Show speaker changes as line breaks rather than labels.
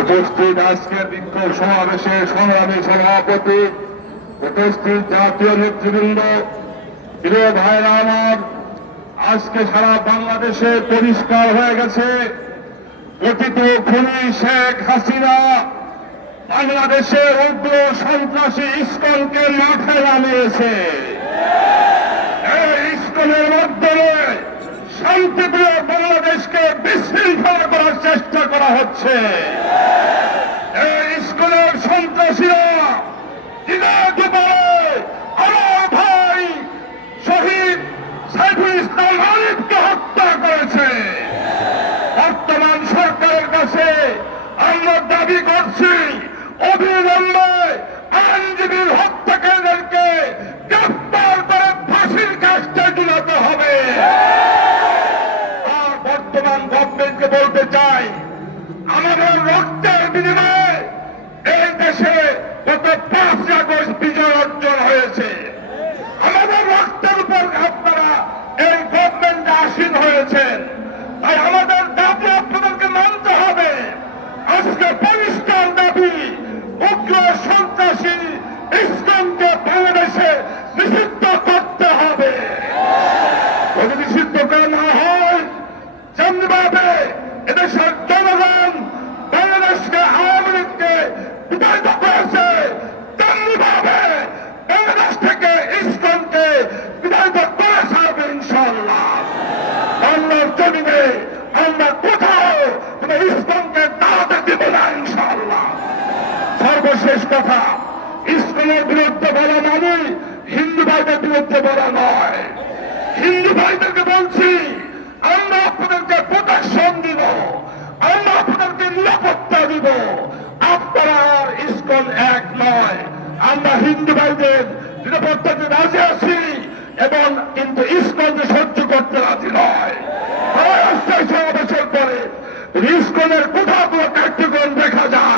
উপস্থিত আজকের বিক্ষোভ সমাবেশে সংগ্রামী সভাপতি উপস্থিত জাতীয় নেতৃবৃন্দ, প্রিয় ভাইরা আমার, আজকে সারা বাংলাদেশে পরিষ্কার হয়ে গেছে কথিত খুনি শেখ হাসিনা বাংলাদেশে উগ্র সন্ত্রাসী ইস্কনকে মাঠে নামিয়েছে। এই ইস্কনের মাধ্যমে শান্তিপ্রিয় করা হচ্ছে। স্কুলের সন্ত্রাসীরা আমার ভাই শহীদ সাইফুল ইসলাম আলিফকে হত্যা করেছে। বর্তমান সরকারের কাছে আমরা দাবি করছি, অবিলম্বে আইনজীবীর হত্যাকারীদেরকে গ্রেফতার করে ফাঁসির কাজটা ঝুলাতে হবে। আর বর্তমান গভর্নমেন্টকে বলতে চাই আমাদের রক্তের বিনিময়ে এই দেশে গত পাঁচ আগস্ট বিজয় অর্জন হয়েছে। আমাদের রক্তের উপর আপনারা এই গভর্নমেন্টে আসীন হয়েছেন। তাই আমাদের দাবি আপনাদেরকে মানতে হবে। আজকে পরিষ্কার দাবি, উগ্র সন্ত্রাসী ইসলামকে বাংলাদেশে নিষিদ্ধ করতে হবে। যদি নিষিদ্ধ করা না হয়, যেমনিভাবে জমিনে আমরা কোথাও কোন ইস্কনকে দাঁড়াতে দিব না ইনশাল্লাহ সর্বশেষ কথা ইসলামের বিরুদ্ধে বলা মানে হিন্দু ভাইদের বিরুদ্ধে বলা নয়। হিন্দু ভাইদেরকে বলছি, আমরা আপনাদেরকে প্রোটেকশন দিব, আমরা আপনাদেরকে নিরাপত্তা দিব। আপনারা ইসকন এক নয়, আমরা হিন্দু ভাইদের নিরাপত্তাতে রাজি আছি এবং কিন্তু ইসকনকে সহ্য করতে রাজি নয় ইসকনের কোথাও কোনো কার্যক্রম দেখা যায়